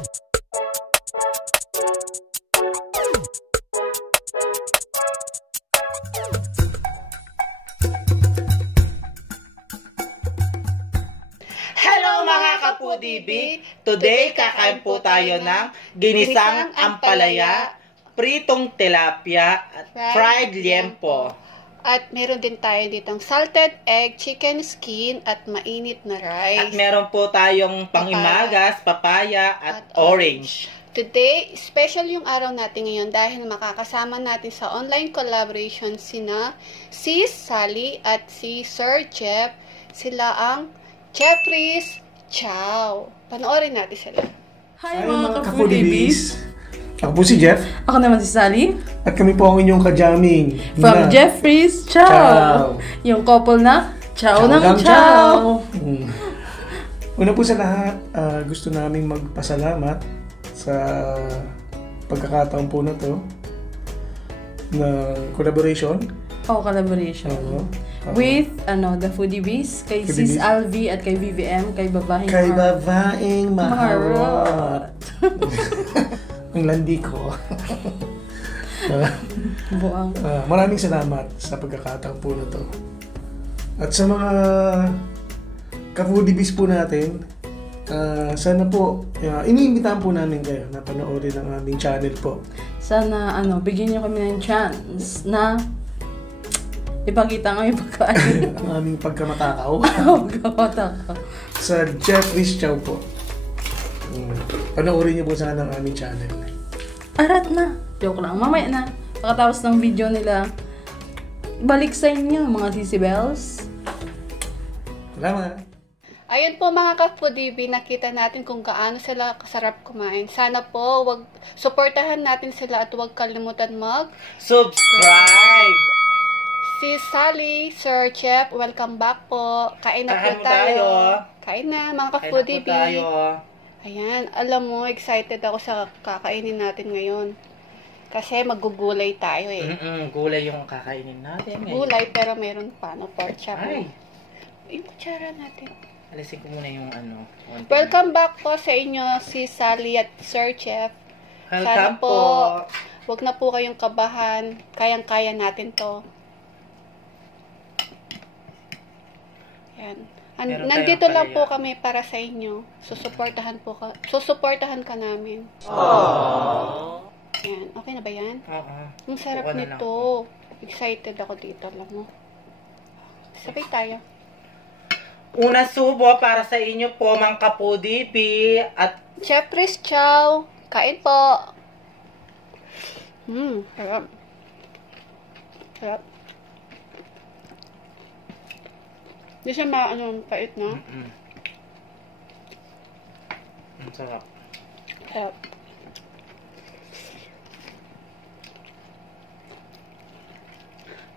Hello mga kapudibi! Today kakain po tayo ng ginisang ampalaya, pritong tilapia, at fried liempo. At meron din tayo ditong salted egg, chicken skin, at mainit na rice. At meron po tayong pangimagas, papaya, at orange. Today, special yung araw natin ngayon dahil makakasama natin sa online collaboration sina Sis Sally at si Sir Jeff. Sila ang Jeffries Chow. Panoorin natin sila. Hi mga kapudibis! Ako po si Jeff. Ako naman si Sally. At kami po ang inyong kajaming. From Jeffries Chow. Yung couple na Chow ng Chow. Una po sa lahat, gusto naming magpasalamat sa pagkakataon po na to na collaboration. Collaboration. With the Foodiebies, kay Sis Alvi at kay VVM, kay Babaeng Maharot. Ang landi ko. Buang. Maraming salamat sa pagkakataon po na to. At sa mga ka-foodies po natin, sana po, iniimbitahan po namin kayo na panoorin ang aming channel po. Sana, bigyan nyo kami ng chance na ipakita ang aming pagkain. Ang aming pagkamatakaw. Pagkamatakaw. Sa Jeffries Chow po. Panoorin niyo po sana ang aming channel. Arat na. Joke lang. Mamaya na. Pagkatapos ng video nila, balik sa inyo mga Sissy Bells. Salamat. Ayun po mga ka-foodie, nakita natin kung gaano sila kasarap kumain. Sana po, suportahan natin sila at huwag kalimutan Subscribe! Si Sally, Sir Jeff, welcome back po. Kain na po tayo. Kain na mga ka-foodie. Ayan, alam mo, excited ako sa kakainin natin ngayon. Kasi magugulay tayo eh. Gulay yung kakainin natin. Gulay pero meron pa, pork chop. Ay! Yung kutsara natin. Alisin ko muna yung Welcome back po sa inyo, si Sally at Sir Jeff. Sana Welcome po. Huwag na po kayong kabahan. Kayang-kaya natin to. Yan. Nandito lang po kami para sa inyo. Susuportahan ka namin. Aww. Yan. Okay na ba yan? Oo. Ang sarap nito. Excited ako dito, alam mo. Sabay tayo. Una subo para sa inyo po, mga kapudibi. At Jeffries Chow. Kain po. Sarap. Sarap. Hindi siya pait, no? Ang sarap. Sarap.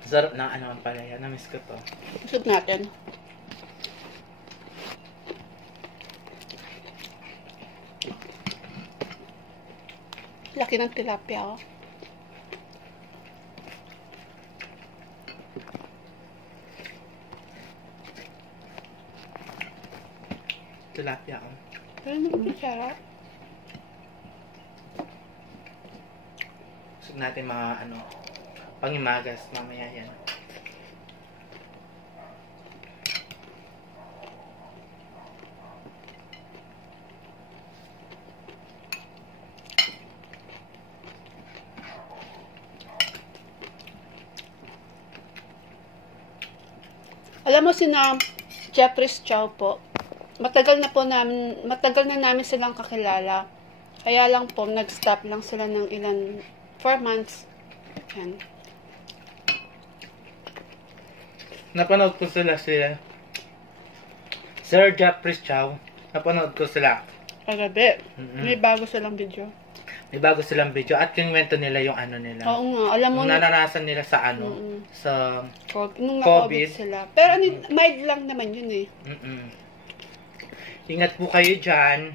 Sarap ng ang palaya. Namiss ko to. Usod natin. Laki ng tilapia, oh. Tilapia ko. Masarap. Gusto natin mga pangimagas mamaya yan. Alam mo sina Jeffries Chow po. Matagal na namin silang kakilala. Kaya lang po, nag-stop lang sila ng 4 months. Yan. Napanood ko sila Sir Jeffries Chow. Napanood ko sila. Kagabi. May bago silang video. May bago silang video at kinuwento nila yung nila. Oo nga. Alam mo, naranasan nila sa sa nung COVID sila. Pero mild lang naman yun eh. Ingat po kayo dyan.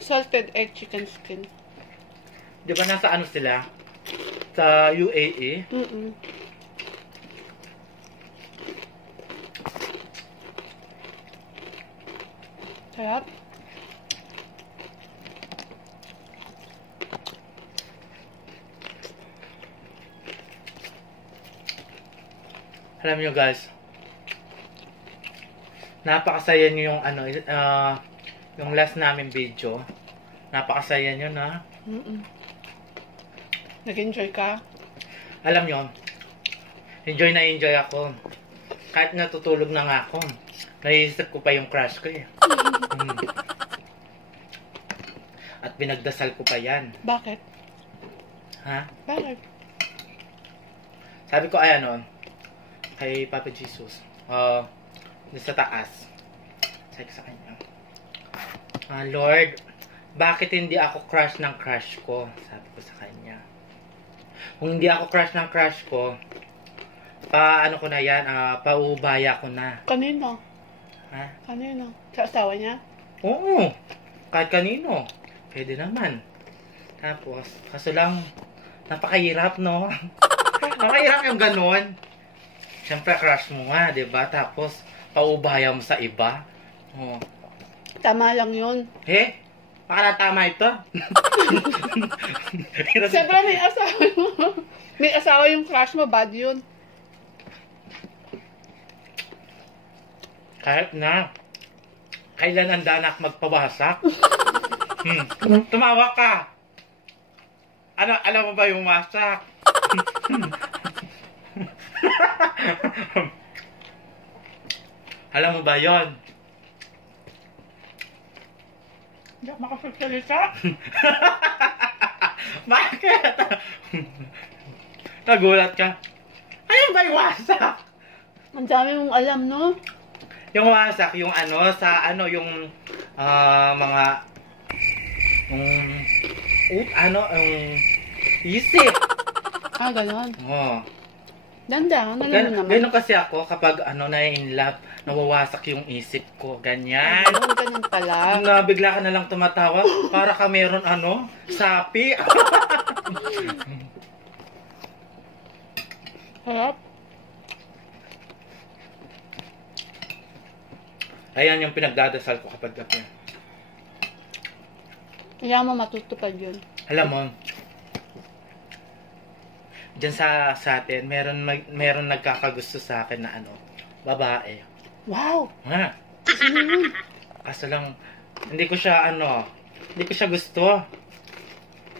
Salted egg chicken skin. Di ba nasa sila? Sa UAE? Sarap. Alam nyo guys, napakasaya nyo yung ano, yung last namin video. Napakasaya nyo na. Nag-enjoy ka? Alam nyo, enjoy na enjoy ako. Kahit natutulog na nga ako, naiisip ko pa yung crush ko eh. At pinagdasal ko pa yan. Bakit? Ha? Bakit? Sabi ko ay ano, kay Papa Jesus, sa taas. Sabi ko sa kanya, Lord, bakit hindi ako crush ng crush ko? Sabi ko sa kanya. Kung hindi ako crush ng crush ko, ano ko na yan, paubaya ko na. Kanino? Ha? Kanino? Sa asawa niya? Oo, kahit kanino. Pwede naman. Tapos, kaso lang, napakahirap, no? Napakahirap yung ganun. Siyempre, crush mo nga, diba? Tapos, paubaya mo sa iba. Oh. Tama lang yun. Baka na tama ito. Siyempre may asawa mo. May asawa yung crush mo, bad yun. Kahit na, kailan ang danak magpawasak? Tumawa ka. Alam mo ba yung wasak? Alam mo ba yon? Hindi ako makapagsalita. Bakit? Nagulat ka. Ano ba yung wasak? Ang dami mong alam, no? Yung wasak, yung ano, sa ano, yung mga yung isip. Ganon. Oh. Dandan, alam mo naman. Ganun kasi ako kapag na-in love, nawawasak yung isip ko. Ganyan. Ganun pala. Na bigla ka na lang tumatawa, para ka meron sapi. Harap. Ayan yung pinagdadasal ko kapag gabi. Kaya mo matutupad yun. Alam mo, dyan sa atin, meron nagkakagusto sa akin na babae. Wow! Ha? Kaso lang, hindi ko siya gusto.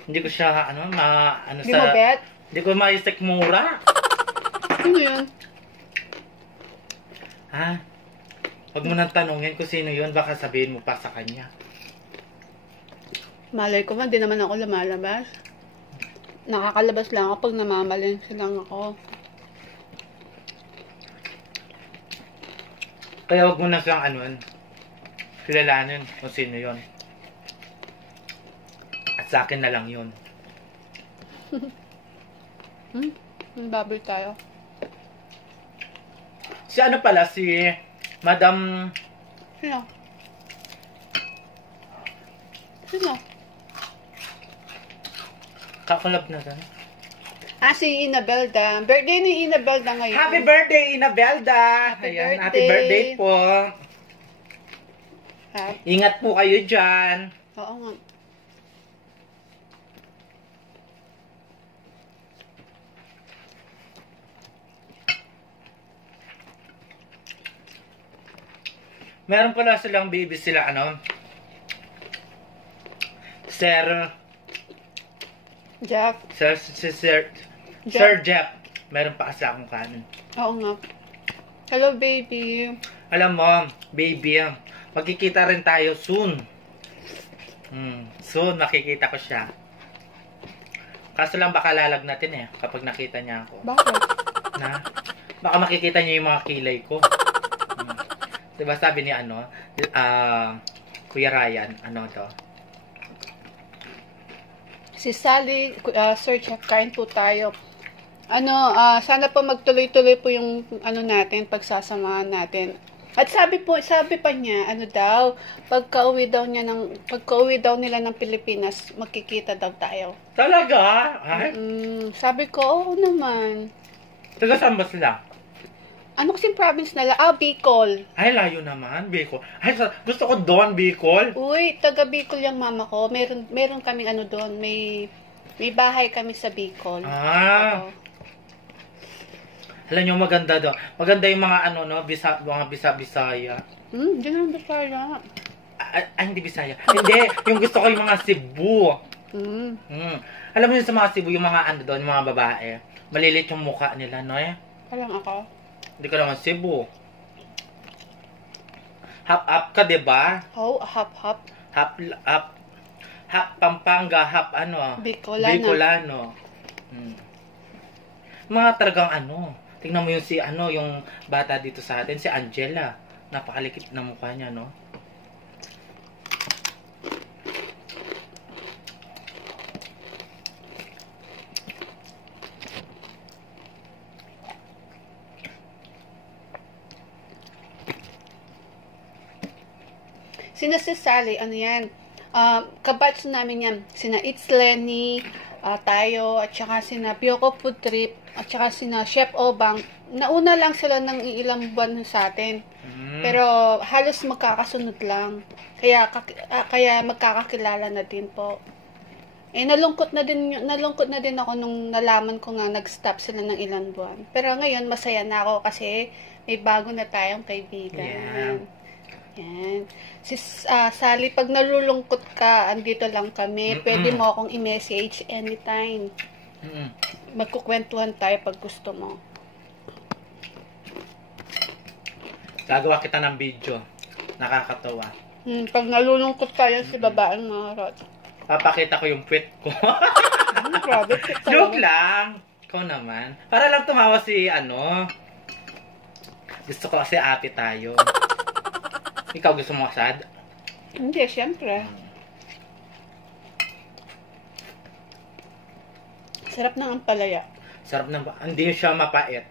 Hindi ko siya, Hindi mo bet? Hindi ko maisik mura. Sino yun? Ha? Huwag mo nang tanungin kung sino yun, baka sabihin mo pa sa kanya. Malay ko man, di naman ako lumalabas. Nakakalabas lang ako pag namamalengke lang ako. Kaya huwag mo na siyang kilalanin kung sino yun. At sa akin na lang yun. Baboy tayo. Si si Madam... Sino? Sino? Kakulab na gano'n. Si Inabelda. Birthday ni Inabelda ngayon. Happy birthday, Inabelda! Happy Happy birthday po. Ingat po kayo dyan. Oo nga. Meron pala silang baby sila, Sir Jeff. Sir Jeff. Meron pa kasi akong kanin. Oo nga. Hello, baby. Alam mo, baby, magkikita rin tayo soon. Soon, makikita ko siya. Kaso lang baka lalagnatin kapag nakita niya ako. Bakit? Baka makikita niya yung mga kilay ko. Diba sabi ni Kuya Ryan, to? Si Sally, Sir Jeff, kain po tayo. Sana po magtuloy-tuloy po yung natin, pagsasamahan natin. At sabi pa niya, pagka-uwi daw nila ng Pilipinas, magkikita daw tayo. Talaga? Sabi ko, oo naman. Taga saan ba sila? Ano kasing province nila? Bicol. Ay, layo naman, Bicol. Ay, gusto ko doon, Bicol. Uy, taga Bicol yung mama ko. Meron kaming ano doon. May bahay kami sa Bicol. Oo. Alam nyo, maganda doon. Maganda yung mga ano, no? Mga Bisaya. Hindi naman Bisaya. Ay, hindi Bisaya. Hindi, yung gusto ko yung mga Cebu. Alam mo yun sa mga Cebu, yung mga ano doon, yung mga babae. Malilit yung mukha nila, no? Alam ako. Hindi ka naman Cebu. Hap-up ka, diba? Oh, hap-hap. Hap Pampanga, hap ano? Bicolano. Mga talagang ano. Tingnan mo yung yung bata dito sa atin, si Angela. Napakalikit na mukha niya, no? Sina si Sally, ano yan? Kabatch namin yan. Sina It's Lenny, tayo, at saka sina Bioko Food Trip, at saka sina Chef Obang. Nauna lang sila ng ilang buwan sa atin. Pero halos magkakasunod lang. Kaya magkakakilala na din po. Nalungkot na din ako nung nalaman ko nga nag-stop sila ng ilang buwan. Pero ngayon masaya na ako kasi may bago na tayong kaibigan. Yan. Sally, pag nalulungkot ka, andito lang kami. Pwede mo akong i-message anytime. Magkukwentuhan tayo pag gusto mo. Gagawa kita ng video. Nakakatawa. Pag nalulungkot tayo si babaeng marot. Papakita ko yung puwet ko. Grabe. Joke lang. Ikaw naman. Para lang tumawa si Gusto ko kasi ate tayo. Ikaw gusto mo asad? Hindi, syempre. Sarap ng ampalaya. Sarap ng... Hindi siya mapait.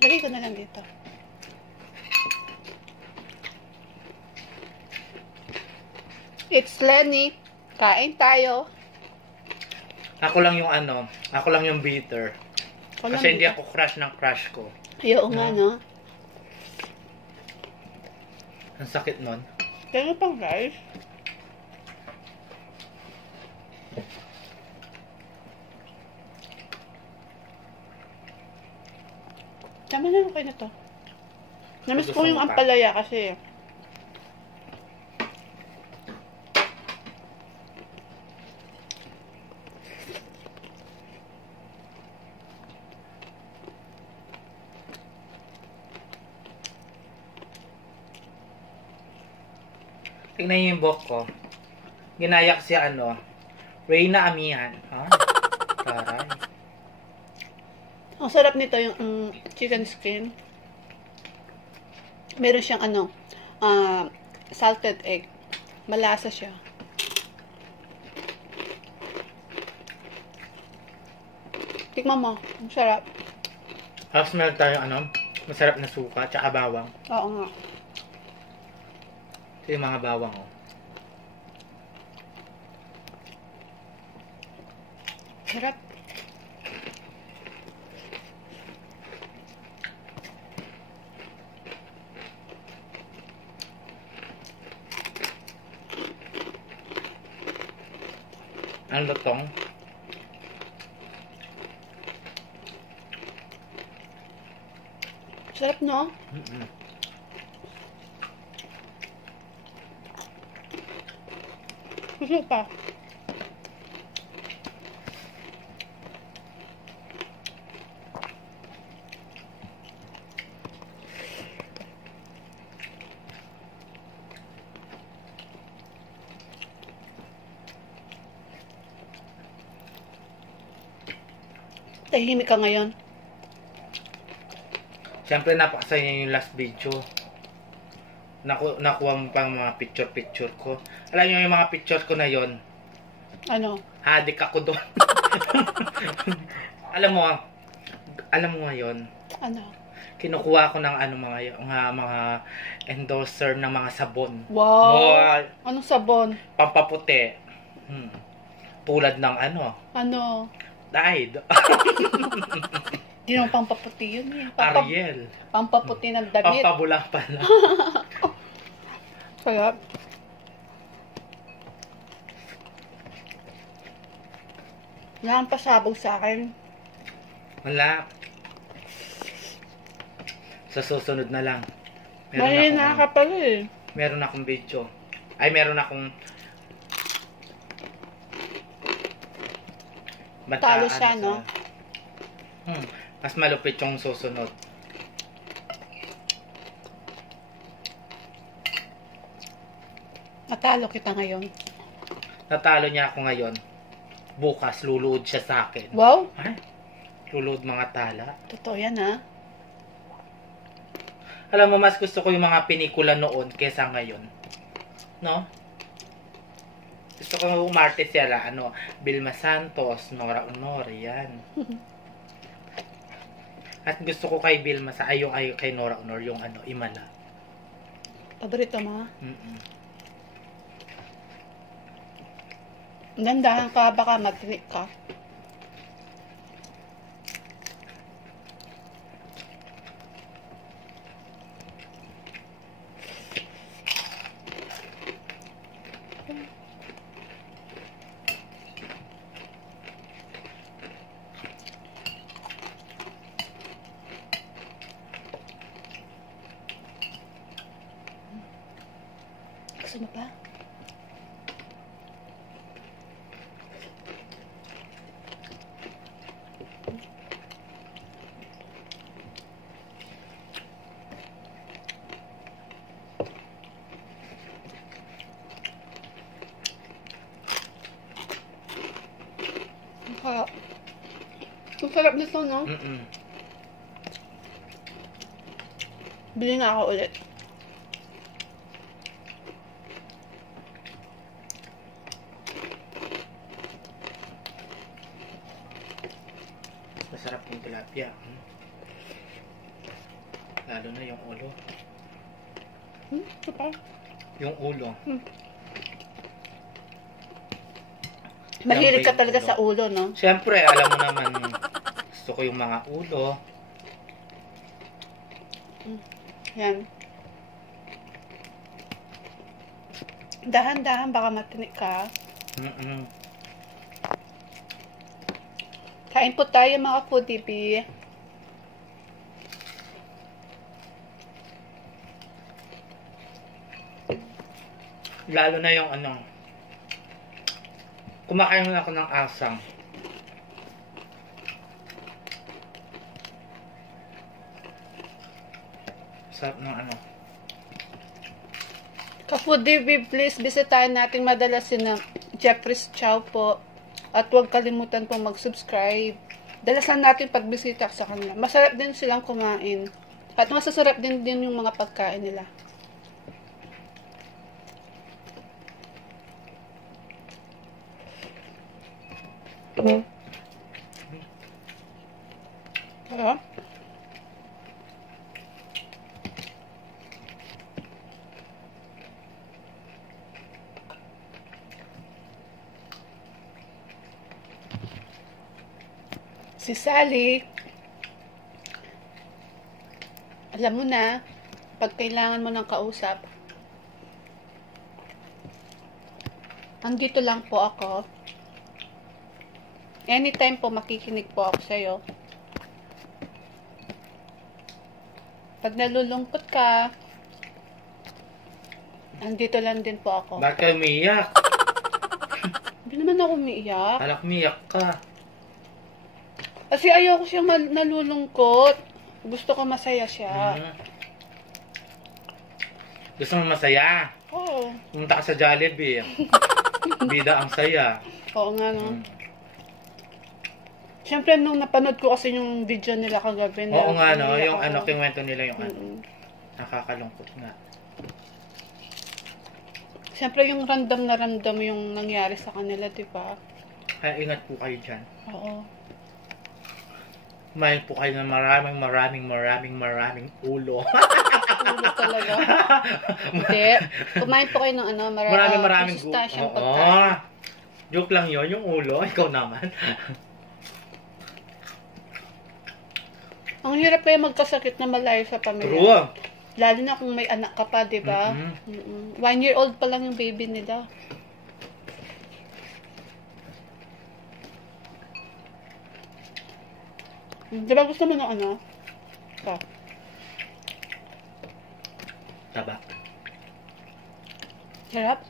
Lagay ko na lang dito. It's Lenny. Kain tayo. Ako lang yung bitter. Kasi hindi ako crush ng crush ko. Oo nga, no? Ang sakit nun. Kaya pang guys. Tama na okay na to. Namiss ko yung ampalaya kasi. Tignan niyo yung buhok ko. Ginayak si Reyna Amihan. Taray. Ang sarap nito yung chicken skin. Meron siyang salted egg. Malasa siya. Tikman mo. Ang sarap. Tapos meron tayo masarap na suka, tsaka bawang. Oo nga. Ito yung mga bawang, Sarap. Ang lutong. Sarap, no? Gusto pa. Tahimik ka ngayon. Siyempre, napakasaya yung last video. Nakuha mo pang mga picture ko. Alam niyo yung mga pictures ko na yon. Ano? Hadik ako doon. alam mo ngayon. Ano? Kinukuha ko ng mga endorser ng mga sabon. Wow! Anong sabon? Pampaputi. Tulad ng Ano? Tide. Hindi naman pampaputi yun eh. Ariel. Pampaputi ng damit. Pampabulang pala. Sarap. Wala kang pasabog sa akin. Wala. Sa susunod na lang. Mahina ka pala eh. Meron akong video. Ay, meron akong Talo siya, no? Mas malupit yung susunod. Natalo kita ngayon. Natalo niya ako ngayon. Bukas, luluod siya sa akin. Wow! Ay, luluod mga tala. Totoo yan, ha? Alam mo, mas gusto ko yung mga pelikula noon kesa ngayon. No? Gusto ko umarte sila, Vilma Santos, Nora Honor, yan. At gusto ko kay Vilma kay Nora Honor, yung Imala. Paborito mo? Dandahan ka, baka matinik ka. Gusto mo pa? Ang sarap nito, no? Bili na ako ulit. Masarap yung tilapia. Lalo na yung ulo. Ito pa. Yung ulo. Mahilig ka talaga sa ulo, no? Siyempre, alam mo naman, gusto ko yung mga ulo. Yan. Dahan-dahan, baka matinik ka. Kain po tayo, mga foodie bee. Lalo na yung kumakain ako ng asang. Sarap ng Ka-foodie bee, please bisitahin natin madalas sina Jeffrey's Chow po. At huwag kalimutan po mag-subscribe. Dalasan natin pagbisita sa kanila. Masarap din silang kumain. At masasarap din yung mga pagkain nila. Sarap. Si Sally, alam mo na, pag kailangan mo ng kausap, andito lang po ako. Anytime po makikinig po ako sa'yo. Pag nalulungkot ka, andito lang din po ako. Bakit ka umiiyak? Hindi naman ako umiiyak. Alak umiiyak ka. Kasi ayoko siyang nalulungkot. Gusto ko masaya siya. Gusto mo masaya? Oo. Pumunta ka sa Jollibee. Bida ang saya. Oo nga, no? Siyempre, nung napanood ko kasi yung video nila kagabi na... Oo nga, no? Yung kinuwento nila yung nakakalungkot nga. Siyempre, yung random na random yung nangyari sa kanila, di ba? Kaya ingat po kayo dyan. Oo. Kumain po kayo ng maraming ulo. Ulo talaga. Hindi. Kumain po kayo ng maraming sustasyang pagkain. Joke lang yun, yung ulo. Ikaw naman. Ang hirap kaya magkasakit na malayo sa pamilya. True. Lalo na kung may anak ka pa, di ba? 1-year-old pa lang yung baby nila. Di ba gusto mo ng ano? Ito. Taba. Sarap?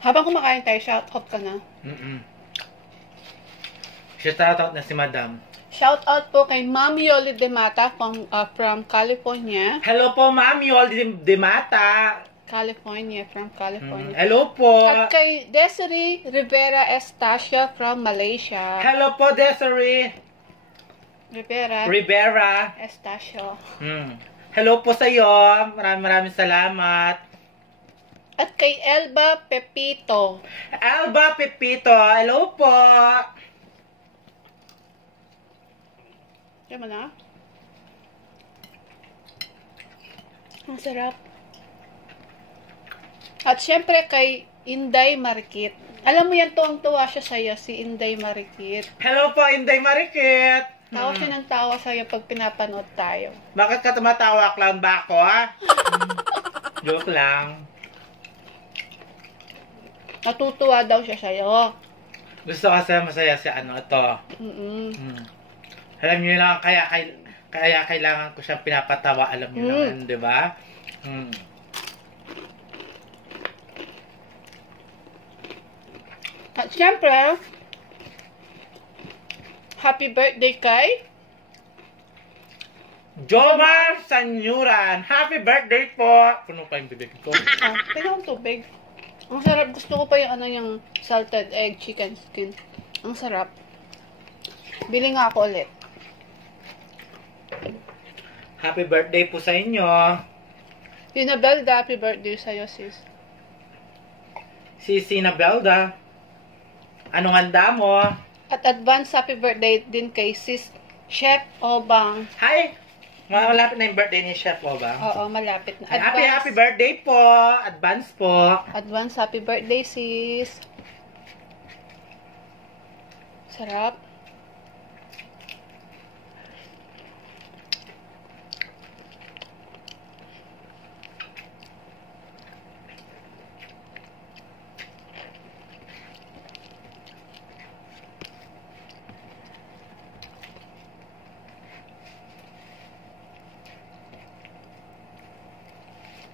Habang kumakain tayo, shoutout ka na. Shoutout na si Madam. Shoutout po kay Ma'am Yoli De Mata from California. Hello po, Ma'am Yoli De Mata. From California. Hello po. At kay Desiree Rivera Estacia from Malaysia. Hello po, Desiree Rivera Estacia. Hello po sa iyo. Maraming salamat. At kay Elba Pepito. Elba Pepito, hello po. Diyan mo na. Ang sarap. At syempre kay Inday Marikit. Alam mo yan, tuwang-tuwa siya sa'yo, si Inday Marikit. Hello po, Inday Marikit. Tawa siya ng tawa sa'yo pag pinapanood tayo. Bakit ka tumatawa? Clown ba ako, ha? Joke lang. Natutuwa daw siya sa'yo. Gusto kasi masaya si ito. Alam niyo lang, kaya kailangan ko siyang pinapatawa. Alam niyo naman, di ba? At syempre, happy birthday kay Jomar Sanyuran. Happy birthday po. Puno pa yung bibig ko. Tingnan ang tubig. Ang sarap. Gusto ko pa yung salted egg chicken skin. Ang sarap. Bili nga ako ulit. Happy birthday po sa inyo. Tina Belda, happy birthday sa'yo, sis. Si Sina Belda. Anong handa mo? At advance happy birthday din kay sis Chef Obang. Hi! Malapit na yung birthday ni Chef Obang. Oo, malapit na. Happy birthday po. Advance po. Advance happy birthday, sis. Sarap.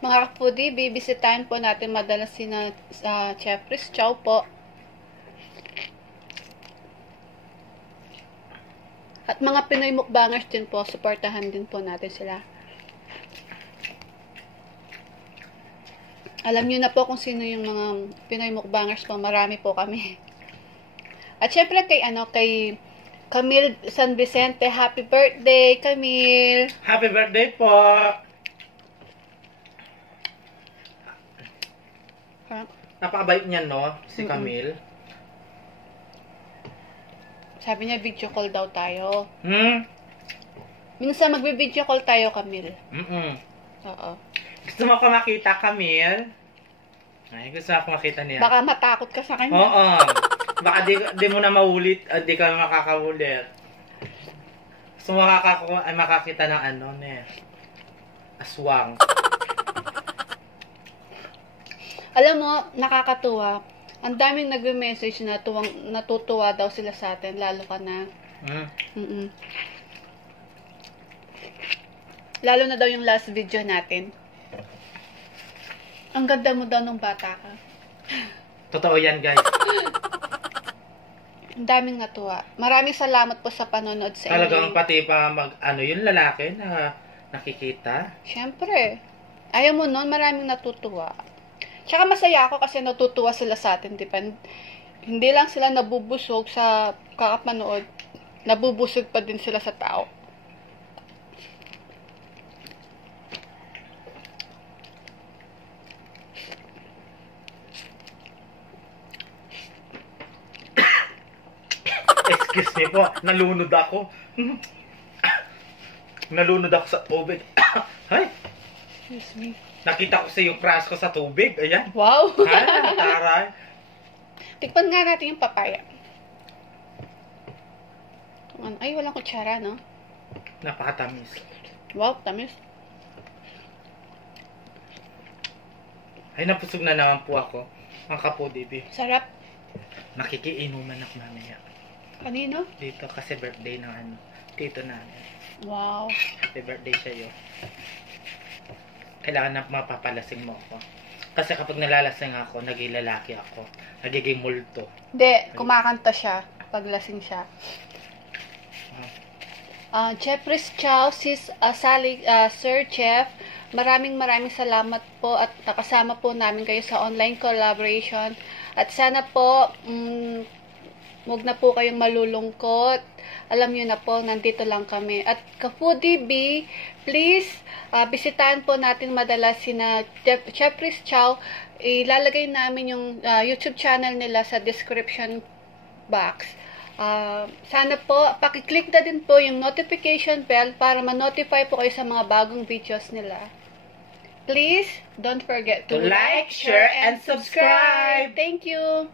Mga ka-foodie, bibisitahin po natin madalas sa Chef Chris Chow po. At mga Pinoy mukbangers din po, supportahan din po natin sila. Alam niyo na po kung sino yung mga Pinoy mukbangers po, marami po kami. At syempre kay Camille San Vicente, happy birthday, Camille! Happy birthday po! Napakabait niya, no? Si Camille. Sabi niya, video call daw tayo. Hmm? Minsan magbe-video call tayo, Camille. Oo. Gusto mo ko makita, Camille? Ay, gusto ako makita niya. Baka matakot ka sa kanya. Oo. Baka di mo na maulit at di ka makakaulit. Gusto mo makakita ng aswang. Alam mo, nakakatuwa. Ang daming nagme-message na natutuwa daw sila sa atin, lalo ka na. Lalo na daw yung last video natin. Ang ganda mo daw nung bata ka. Totoo yan, guys. Ang daming natuwa. Maraming salamat po sa panonood sa inyo. Talagang pati pa yung lalaki na nakikita. Siyempre. Ayaw mo nun, maraming natutuwa. Tsaka masaya ako kasi natutuwa sila sa atin. Hindi lang sila nabubusog sa kakapanood. Nabubusog pa din sila sa tao. Excuse me po, nalunod ako. Nalunod ako sa tubig. Ay, Excuse me. nakita ko sa yung crush ko sa tubig. Ayan. Wow! Ay, taray. Tikpan nga natin yung papaya. Ay, walang kutsara, no? Napakatamis. Wow, tamis. Ay, napusog na naman po ako. Mga kapudibi. Sarap. Nakikiinuman ako mamaya. Kanino? Dito kasi birthday ng ano, tito namin. Wow. Happy birthday sa'yo. Kailangan na mapapalasing mo ako. Kasi kapag nalalasing ako, naging lalaki ako. Nagiging multo. Hindi, kumakanta siya. Paglasing siya. Chefris Chow, Sis Sally, Sir Chef, maraming salamat po at nakasama po namin kayo sa online collaboration. At sana po, huwag na po kayong malulungkot. Alam niyo na po, nandito lang kami. At ka-Foodie B, please, bisitahan po natin madalas sina Chefris Chow. Ilalagay namin yung YouTube channel nila sa description box. Sana po, pakiclick na din po yung notification bell para ma-notify po kayo sa mga bagong videos nila. Please, don't forget to like, share, and subscribe. Thank you!